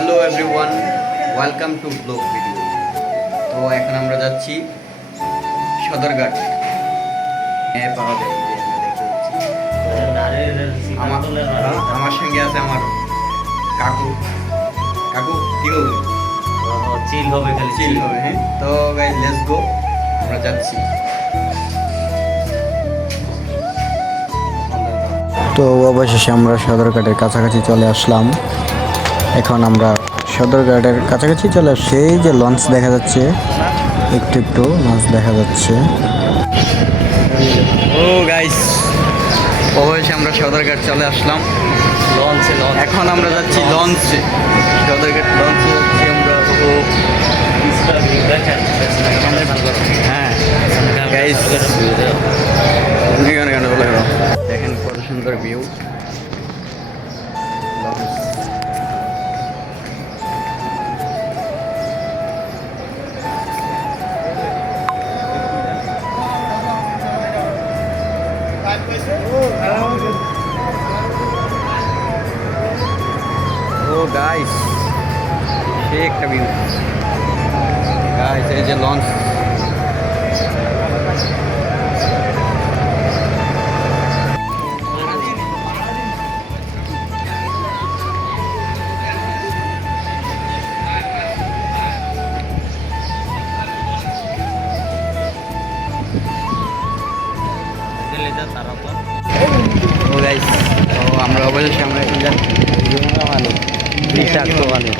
Hello everyone, welcome to blog video. তো এখন আমরা যাচ্ছি সদরঘাট। পাওয়া যায় যে আমরা দেখতে পাচ্ছি। আমার সঙ্গে আছে আমার কাকু। কাকু কি হবে? চিল হবে, খালি চিল হবে। হ্যাঁ, তো গাইস লেটস গো, আমরা যাচ্ছি। তো অবশেষে আমরা সদরঘাটের কাছাকাছি চলে আসলাম। এখন আমরা সদরঘাটের কাছাকাছি চলে আসছি। এই যে লঞ্চ দেখা যাচ্ছে, একটু একটু লঞ্চ দেখা যাচ্ছে। ও গাইস, অবশেষে আমরা সদরঘাট চলে আসলাম। লঞ্চে এখন আমরা যাচ্ছি লঞ্চে, সদরঘাট লঞ্চে যাচ্ছি আমরা। ও দেখেন হ্যাঁ গাইস, দেখেন কত সুন্দর ভিউ। ও গাইস, সে একটা ভিউ গাইস। এই যে লঞ্চ, ও গাইস, তো আমরা অবশ্যই আমরা এখন যাচ্ছি বিষাক্ত মানে,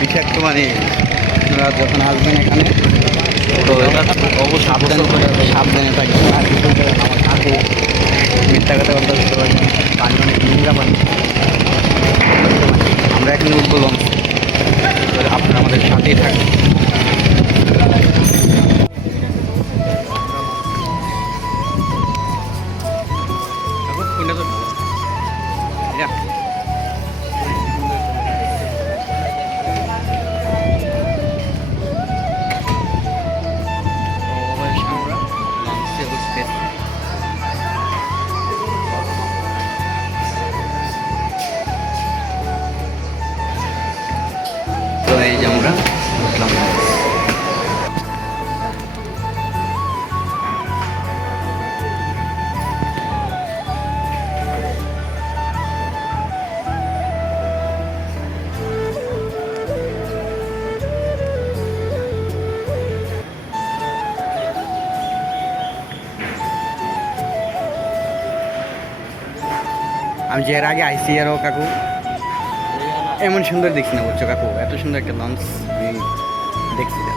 বিষাক্ত মানে আপনারা যখন আসবেন এখানে তো অবশ্যই সাবধানে থাকবেন। আর আমার কাকু মিথ্যা কথা বলতে বুঝতে পারি, পানি অনেক নোংরা পানি। আমরা এখন উঠবো লঞ্চ, আপনারা আমাদের সাথেই থাকবেন। তো এই যে আমরা উঠলাম। আমি যে এর আগে আইসি আরও কাকু এমন সুন্দর দেখছি না, বুঝছো কাকু? এত সুন্দর একটা লঞ্চ আমি দেখছি না।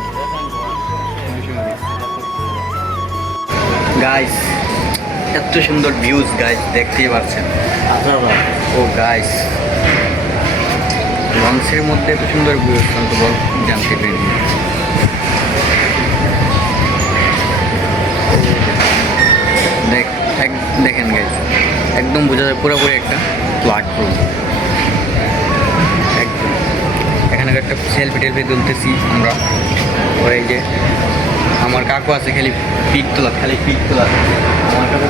গাইস, এত সুন্দর ভিউজ গাইস, দেখতেই পাচ্ছেন। ও গাইস, লঞ্চের মধ্যে এত সুন্দর ভিউজ তো বল জানতে পারিনি। দেখেন গাইস, একদম বোঝা যায় পুরোপুরি একটা প্ল্যাটফর্ম। একদম এখানে একটা সেলফি টেলফি তুলতেছি আমরা। ওই যে আমার কাকু আছে, খালি পিক তোলা, খালি পিক তোলা। আমার কাকু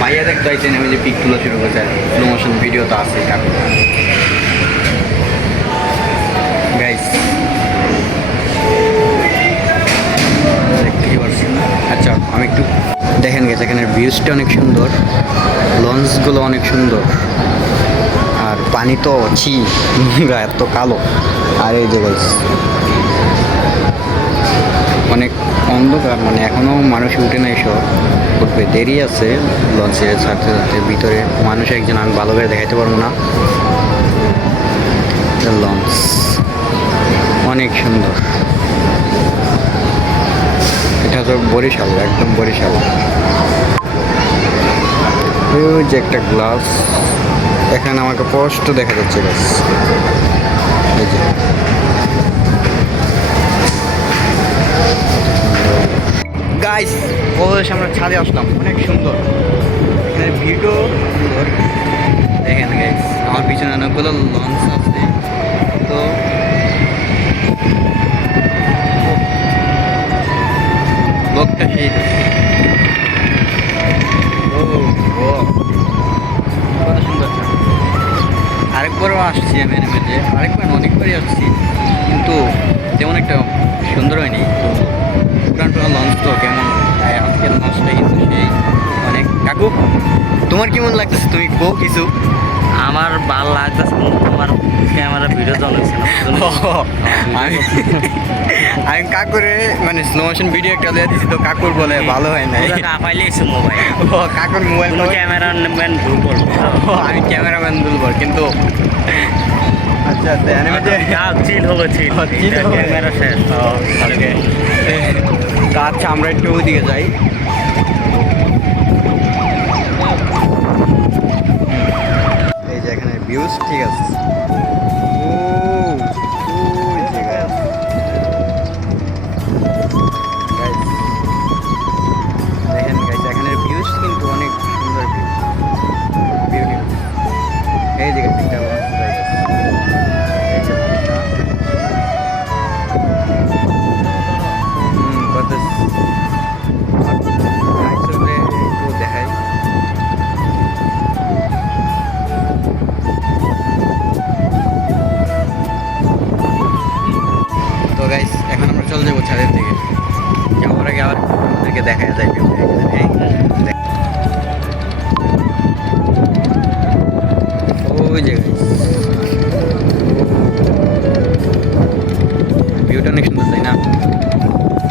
মাইয়া দেখতে চাইছেন, আমি যে পিক তোলা শুরু করেছে, প্রমোশন ভিডিও তো আছে কাকু। গাইস দেখতেই পারছি। আচ্ছা, আমি একটু দেখেন গেছে, এখানের ভিউজটা অনেক সুন্দর, লঞ্চগুলো অনেক সুন্দর, আর পানি তো নোংরা, এত কালো। আর এই যে গাইস অনেক অন্ধকার, মানে এখনও মানুষ উঠে নাই, সব উঠবে, দেরি আছে লঞ্চে ছাড়তে ছাড়তে। ভিতরে মানুষ একজন, আমি ভালো করে দেখাইতে পারবো না। লঞ্চ অনেক সুন্দর। এটা তো বরিশাল, একদম বরিশাল। ওই যে একটা গ্লাস, এখানে আমাকে স্পষ্ট দেখা যাচ্ছে গাছ। এই যে গাইস, অবশ্যই আমরা ছাদে আসলাম, অনেক সুন্দর, এখানে ভিডিও সুন্দর। দেখেন গাইস, আমার পিছনে অনেকগুলো লঞ্চ আছে। তো ব্লগটা সেই ও কত সুন্দর। আর আরেকবারও আসছি আমি অ্যানিমেতে, আরেকবার অনেকবারই আসছি, কিন্তু তেমন একটা সুন্দর হয়নি। তো পুরান পুরান লঞ্চ তো কেমন, তাই আজকের লঞ্চটা কিন্তু সেই অনেক। কাকু, তোমার কেমন লাগতেছে, তুমি কো কিছু? আমার ভালো লাগতেছে, কিন্তু তোমার ক্যামেরা ভিডিও জমেছে না আমি আমি কাকুরে মানে স্লো মোশন ভিডিও একটা দিয়ে দিছি, তো কাকুর বলে ভালো হয় নাই। আপাইলে এসে মোবাইল ও কাকুর মোবাইল কোনো ক্যামেরাম্যান ভুল বলবো। আমি ক্যামেরাম্যান দুলবর কিন্তু। আচ্ছা আচ্ছা অ্যানিমেতে চিল হবে চিল, chill হবে। ক্যামেরা শেষ। ওকে, তো আচ্ছা আমরা একটু ওইদিকে যাই। এই যে এখানে ভিউজ ঠিক আছে। ও ওই যে guys, দেখেন গাইস এখানের ভিউজ কিন্তু অনেক সুন্দর ভিউ, বিউটিফুল। এই যে guys, একটা লঞ্চ যাইতেছে। এই যে লঞ্চটা। কত গাইস উপরে একটু দেখাই। তো গাইস এখন আমরা চলে যাবো ছাদের দিকে, যাওয়ার আগে আবার আপনাদেরকে দেখা যায় ভিউটা এখানে। হ্যাঁ, ওই যে গাইস ভিউটা অনেক সুন্দর, তাই না?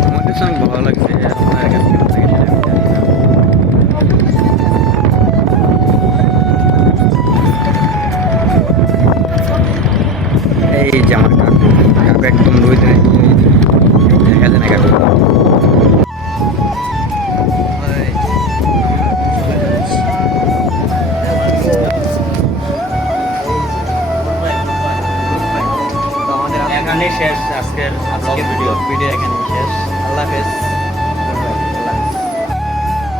আমার কাছে অনেক ভালো লাগছে, আপনার কাছে কেমন লাগে সেটা আমি জানি না। এই যে আমার কাকু, কাকু একদম রোদে দেখা যায় না কাকু। ওই, চলে যাচ্ছি। তো আমাদের এখানেই শেষ আজকের ব্লগ ভিডিও। ভিডিও এখানে শেষ। আল্লাহ হাফেজ।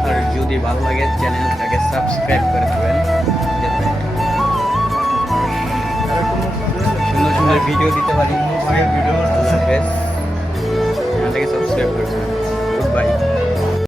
আর যদি ভালো লাগে চ্যানেলটাকে সাবস্ক্রাইব করে দেবেন, যাতে সুন্দর সুন্দর ভিডিও দিতে পারি। আল্লাহ হাফেজ। চ্যানেলটাকে সাবস্ক্রাইব করে দেবেন। Good bye.